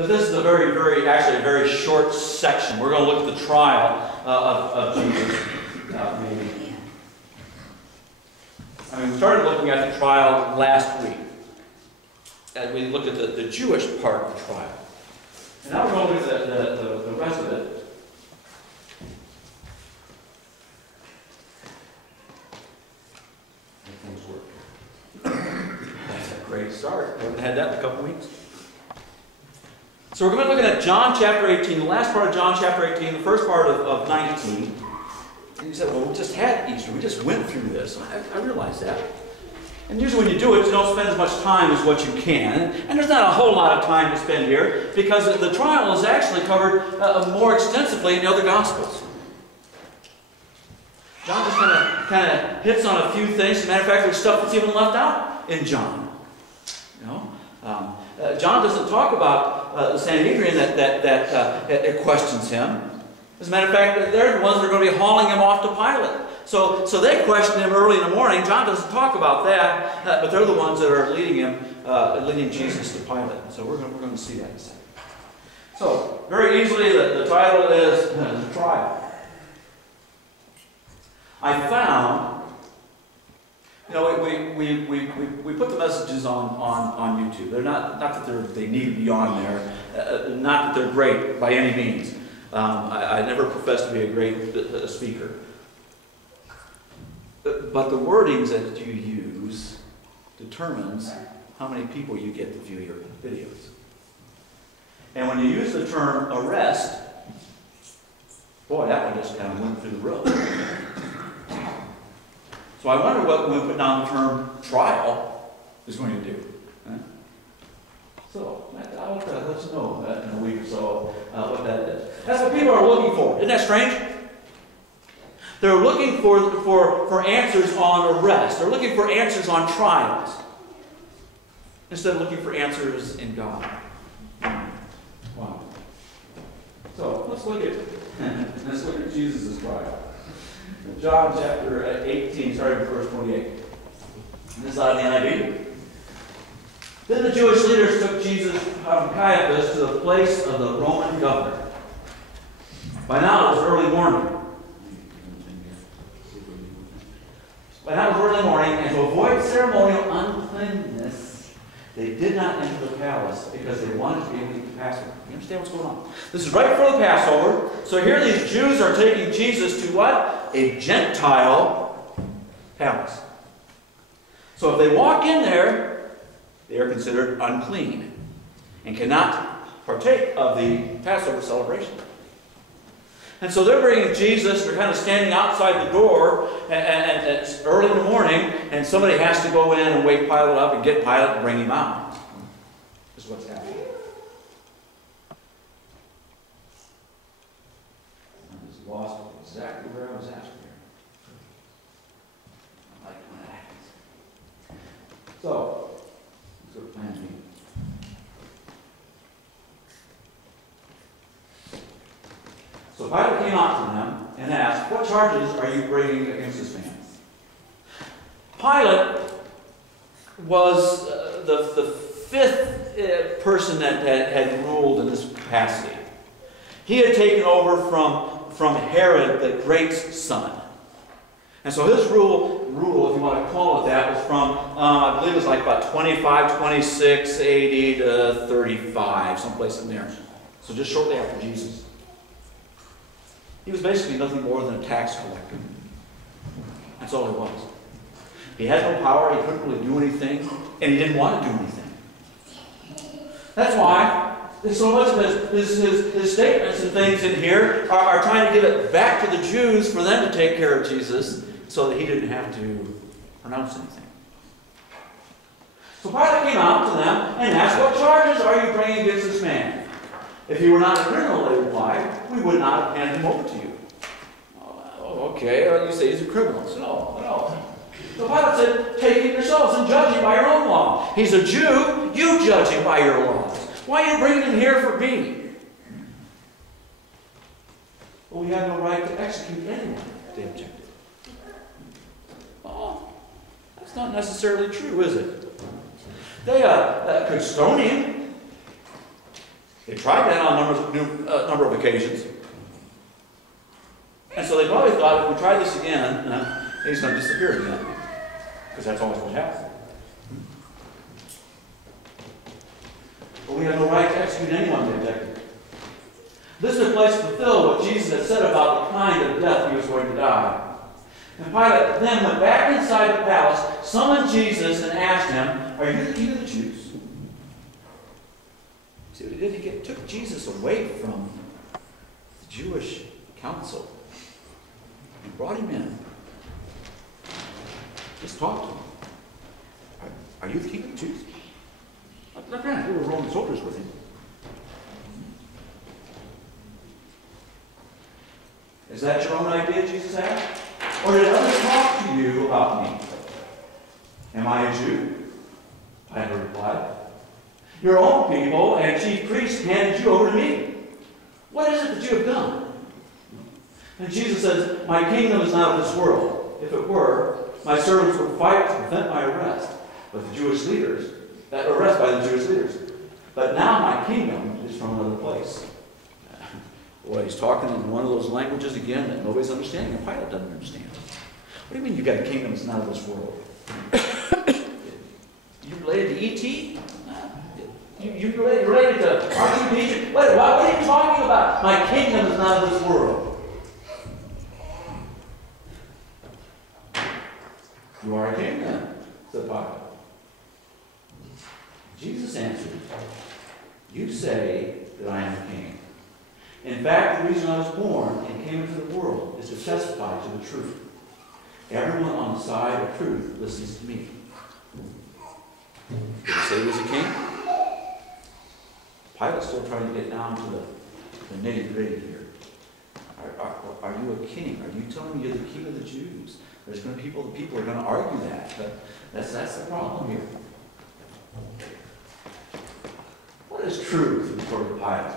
But this is actually a very short section. We're going to look at the trial of Jesus, maybe. We started looking at the trial last week. And we looked at the Jewish part of the trial. And now we're going to look at the rest of it. If things work. That's a great start. We haven't had that in a couple weeks. So we're going to be looking at John chapter 18, the last part of John chapter 18, the first part of 19. And you said, well, we just had Easter. We just went through this. I realize that. And usually when you do it, you don't spend as much time as what you can. And there's not a whole lot of time to spend here because the trial is actually covered more extensively in the other Gospels. John just kind of hits on a few things. As a matter of fact, there's stuff that's even left out in John. You know? John doesn't talk about the Sanhedrin that questions him. As a matter of fact, they're the ones that are going to be hauling him off to Pilate. So they question him early in the morning. John doesn't talk about that, but they're the ones that are leading Jesus to Pilate. So we're going to see that in a second. So very easily, the title is The Trial. I found, we put the messages on YouTube. They're not that they need to be on there. Not that they're great by any means. I never professed to be a great speaker. But the wordings that you use determines how many people you get to view your videos. And when you use the term arrest, boy, that one just kind of went through the roof. So I wonder what when we put down the term trial is going to do. So I'll let you know in a week or so what that is. That's what people are looking for. Isn't that strange? They're looking for answers on arrest. They're looking for answers on trials. Instead of looking for answers in God. Wow. So let's look at Jesus' trial. John chapter 18, starting with verse 28. This is out of the NIV. Then the Jewish leaders took Jesus from Caiaphas to the place of the Roman governor. By now it was early morning. And to avoid ceremonial uncleanness, they did not enter the palace because they wanted to be able to eat the Passover. You understand what's going on? This is right before the Passover. So here these Jews are taking Jesus to what? A Gentile palace. So if they walk in there, they are considered unclean and cannot partake of the Passover celebration. And so they're bringing Jesus, they're kind of standing outside the door, and it's early in the morning, and somebody has to go in and wake Pilate up and get Pilate and bring him out. This is what's happening. I just lost exactly where I was at here. I like when that happens. So, let's go to plan B. So Pilate came out to them and asked, "What charges are you bringing against this man?" Pilate was the fifth person that had ruled in this capacity. He had taken over from Herod, the great son. And so his rule, if you want to call it that, was from, I believe it was like about 25, 26 AD to 35, someplace in there. So just shortly after Jesus. He was basically nothing more than a tax collector. That's all he was. He had no power, he couldn't really do anything, and he didn't want to do anything. That's why so much of his statements and things in here are trying to give it back to the Jews for them to take care of Jesus so that he didn't have to pronounce anything. So Pilate came out to them and asked, "What charges are you bringing against this man? If he were not a criminal," they replied, "we would not have handed him over to you." "Oh, okay, you say he's a criminal." So, no. So Pilate said, "Take him yourselves and judge him by your own law. He's a Jew, you judge him by your laws. Why are you bringing him here for me?" "Well, we have no right to execute anyone," they objected. "Oh, that's not necessarily true, is it? They could stone him. They tried that on a number of occasions. And so they probably thought, if we try this again, he's going to disappear again. Because that's always what happens. But we have no right to execute anyone they rejected. This took place to fulfill what Jesus had said about the kind of death he was going to die. And Pilate then went back inside the palace, summoned Jesus, and asked him, "Are you the king of the Jews?" See what he did? He took Jesus away from the Jewish council and brought him in. Just talked to him. Are you the king of the Jews? Look at there were Roman soldiers with him. Is that your own idea, Jesus asked? Or did others talk to you about me? Am I a Jew? Pilate replied. Your own people and chief priests handed you over to me. What is it that you have done? And Jesus says, my kingdom is not of this world. If it were, my servants would fight to prevent my arrest by the Jewish leaders. But now my kingdom is from another place. Boy, he's talking in one of those languages again that nobody's understanding, and Pilate doesn't understand. What do you mean you've got a kingdom that's not of this world? You related to E.T.? You related to R2D2? What are you talking about? My kingdom is not of this world. You are a king then, said Pilate. Jesus answered, you say that I am a king. In fact, the reason I was born and came into the world is to testify to the truth. Everyone on the side of truth listens to me. Did he say he was a king? Pilate's still trying to get down to the nitty-gritty here. Are you a king? Are you telling me you're the king of the Jews? There's going to be people are going to argue that. But that's the problem here. What is truth according to Pilate?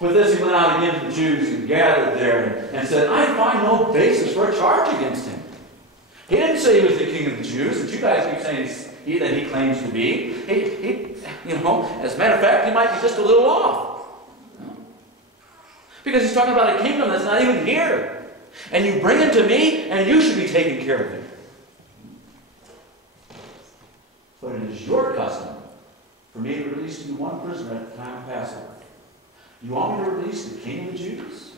With this, he went out again to the Jews and gathered there and said, I find no basis for a charge against him. He didn't say he was the king of the Jews, that you guys keep saying that he claims to be. As a matter of fact, he might be just a little off. Because he's talking about a kingdom that's not even here. And you bring him to me, and you should be taking care of him. But it is your custom for me to release you one prisoner at the time of Passover. You want me to release the king of the Jews?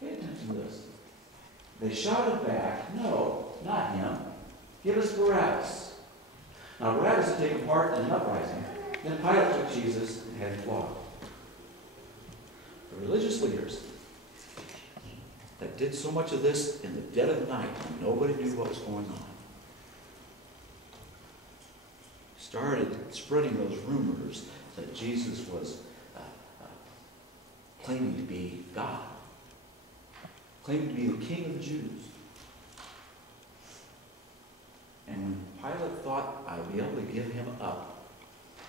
Pay attention to this. They shouted back, no, not him. Give us Barabbas. Now Barabbas had taken part in an uprising. Then Pilate took Jesus and had him flogged. The religious leaders that did so much of this in the dead of night, nobody knew what was going on, started spreading those rumors that Jesus was claiming to be God, claiming to be the king of the Jews. And when Pilate thought, I'll be able to give him up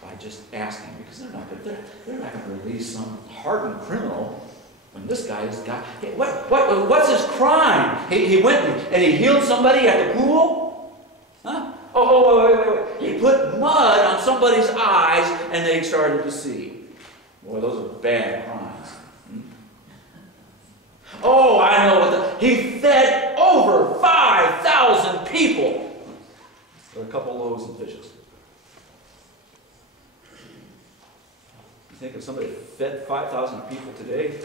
by just asking, because they're not going to release some hardened criminal when this guy is God. Hey, what's his crime? He went and he healed somebody at the pool? Huh? Oh, wait. He put mud on somebody's eyes and they started to see. Boy, those are bad crimes. Oh, I know. He fed over 5,000 people with a couple loaves and fishes. You think if somebody fed 5,000 people today,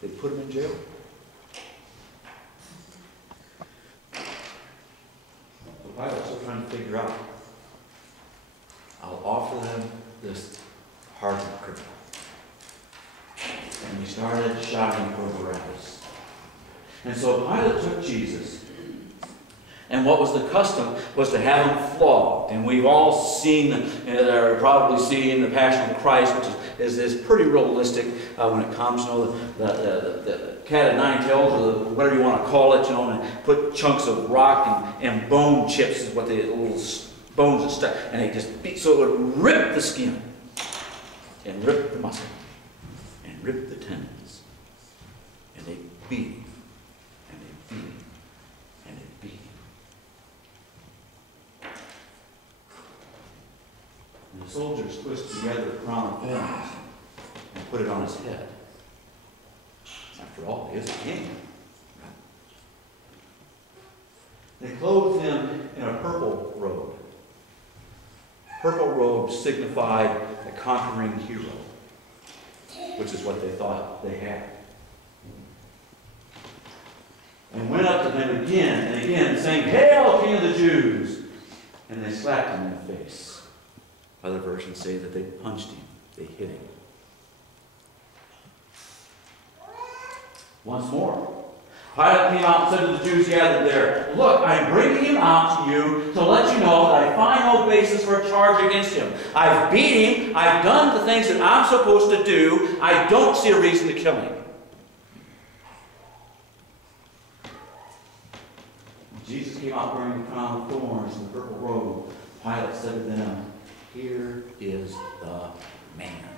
they'd put them in jail? Pilate's still trying to figure out. I'll offer them this hardened criminal. And we started shouting for Barabbas. And so Pilate took Jesus, and what was the custom was to have him flogged. And we've all seen, or probably seen, the Passion of Christ, which is pretty realistic when it comes to the cat of nine tails, or whatever you want to call it, and put chunks of rock and bone chips is what the little bones and stuff, and they just beat, so it would rip the skin, and rip the muscle, and rip the tendons, and they beat him, and they beat him, and they beat him. the soldiers twisted together a crown of thorns and put it on his head. After all, he is a king. They clothed him in a purple robe. Purple robe signified a conquering hero, which is what they thought they had. And went up to them again and again, saying, "Hail, King of the Jews!" And they slapped him in the face. Other versions say that they punched him, they hit him. Once more, Pilate came out and said to the Jews gathered there, "Look, I'm bringing him out to you to let you know that I find no basis for a charge against him. I've beat him. I've done the things that I'm supposed to do. I don't see a reason to kill him." When Jesus came out wearing the crown of thorns and the purple robe, Pilate said to them, "Here is the man.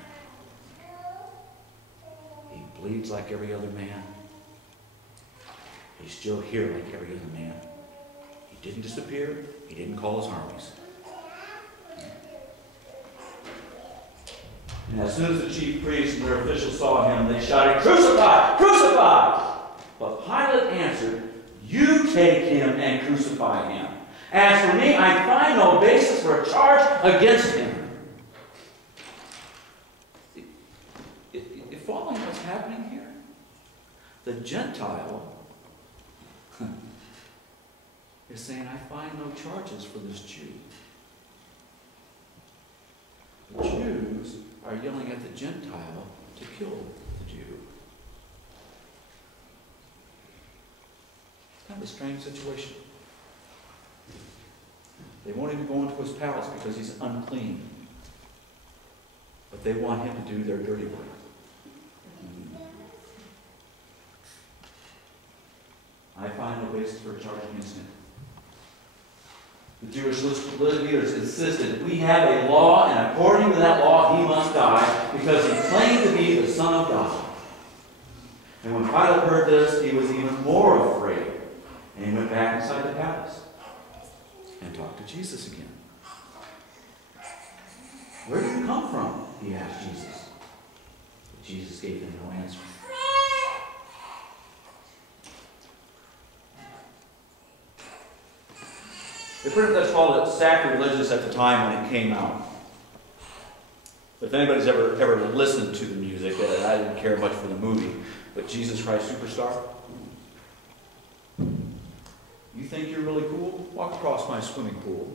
He bleeds like every other man. He's still here like every other man. He didn't disappear. He didn't call his armies." And as soon as the chief priests and their officials saw him, they shouted, "Crucify! Crucify!" But Pilate answered, "You take him and crucify him. As for me, I find no basis for a charge against him." You following what's happening here? The Gentile is saying, "I find no charges for this Jew." The Jews are yelling at the Gentile to kill the Jew. It's kind of a strange situation. They won't even go into his palace because he's unclean. But they want him to do their dirty work. I find no basis for a charge against him. The Jewish leaders insisted, "We have a law, and according to that law, he must die because he claimed to be the Son of God." And when Pilate heard this, he was even more afraid. And he went back inside the palace and talked to Jesus again. "Where do you come from?" he asked Jesus. But Jesus gave him no answer. They pretty much called it sacrilegious at the time when it came out. But if anybody's ever listened to the music, I didn't care much for the movie, but Jesus Christ Superstar. You think you're really cool? Walk across my swimming pool.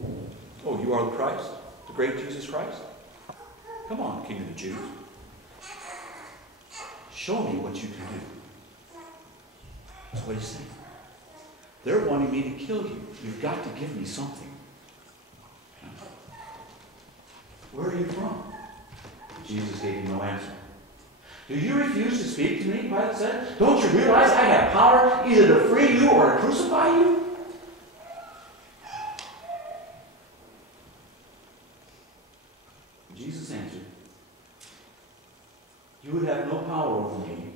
Oh, you are the Christ? The great Jesus Christ? Come on, King of the Jews. Show me what you can do. That's what he's saying. They're wanting me to kill you. You've got to give me something. Where are you from? Jesus gave him no answer. "Do you refuse to speak to me?" Pilate said. "Don't you realize I have power either to free you or to crucify you?" Jesus answered, "You would have no power over me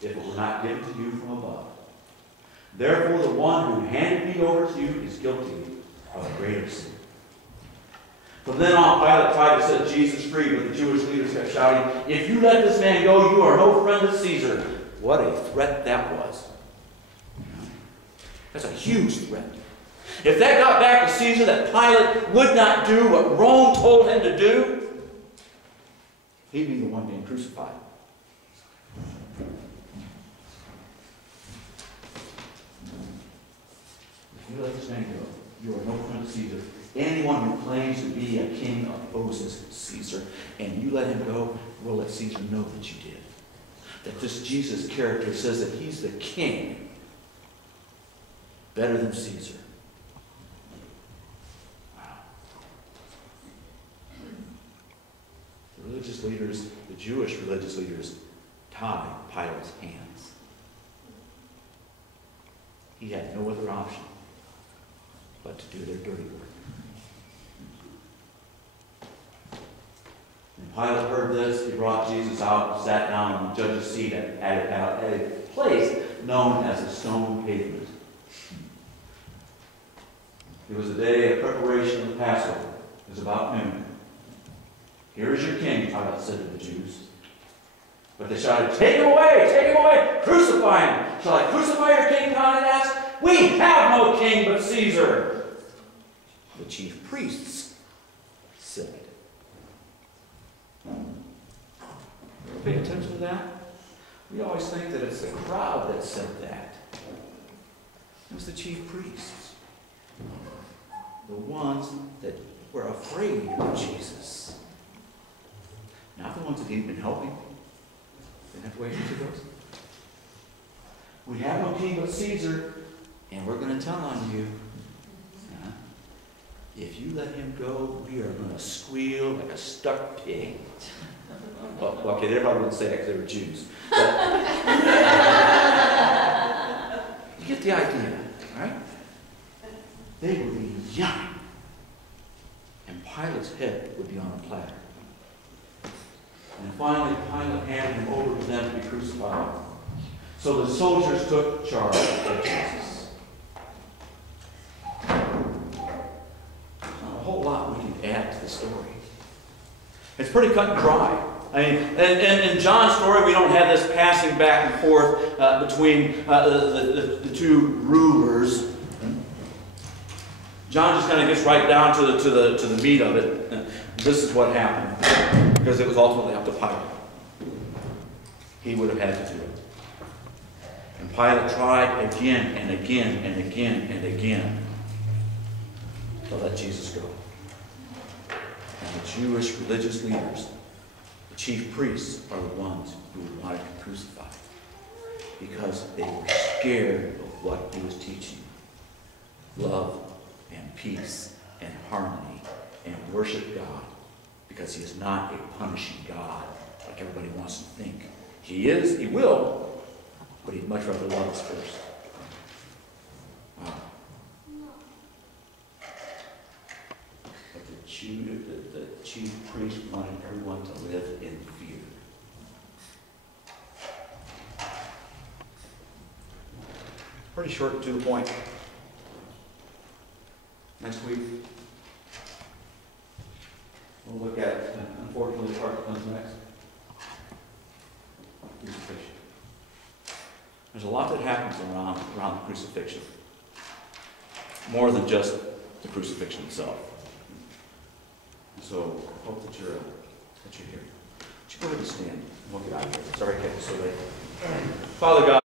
if it were not given to you from above. Therefore, the one who handed me over to you is guilty of a greater sin." From then on, Pilate tried to set Jesus free, but the Jewish leaders kept shouting, "If you let this man go, you are no friend of Caesar." What a threat that was. That's a huge threat. If that got back to Caesar, that Pilate would not do what Rome told him to do, he'd be the one being crucified. If you let this man go, you are no friend of Caesar. Anyone who claims to be a king opposes Caesar. And you let him go, we'll let Caesar know that you did. That this Jesus character says that he's the king better than Caesar. Wow. The religious leaders, the Jewish religious leaders, tied Pilate's hands. He had no other option but to do their dirty work. When Pilate heard this, he brought Jesus out and sat down on the judge's seat at a place known as the Stone Pavement. It was the day of preparation of the Passover. It was about noon. "Here is your king," Pilate said to the Jews. But they shouted, "Take him away, crucify him." "Shall I crucify your king?" Pilate asked. "We have no king but Caesar." The chief priests said. Pay attention to that. We always think that it's the crowd that said that. It was the chief priests. The ones that were afraid of Jesus. Not the ones that he'd been helping. Didn't have to wait for those. "We have no king but Caesar, and we're going to tell on you. If you let him go, we are going to squeal like a stuck pig." Well, okay, they probably wouldn't say that because they were Jews. But you get the idea, right? They would be yelling, and Pilate's head would be on a platter. And finally, Pilate handed him over to them to be crucified. So the soldiers took charge of Jesus. There's not a whole lot we can add to the story. It's pretty cut and dry. I mean, and in John's story, we don't have this passing back and forth between the two rulers. John just kind of gets right down to the meat of it. This is what happened, because it was ultimately up to Pilate. He would have had to do it. And Pilate tried again and again and again and again to let Jesus go. And the Jewish religious leaders, the chief priests, are the ones who wanted him crucified because they were scared of what he was teaching. Love and peace and harmony and worship God, because he is not a punishing God like everybody wants to think. He is, he will, but he'd much rather love us first. Wow. But the chief priest wanted everyone to live in fear. Pretty short and to the point. Next week, we'll look at, unfortunately, the part that comes next. Crucifixion. There's a lot that happens around the crucifixion. More than just the crucifixion itself. So, I hope that you're here. Would you go ahead and stand and we'll get out of here. Sorry I kept you so late. Father God,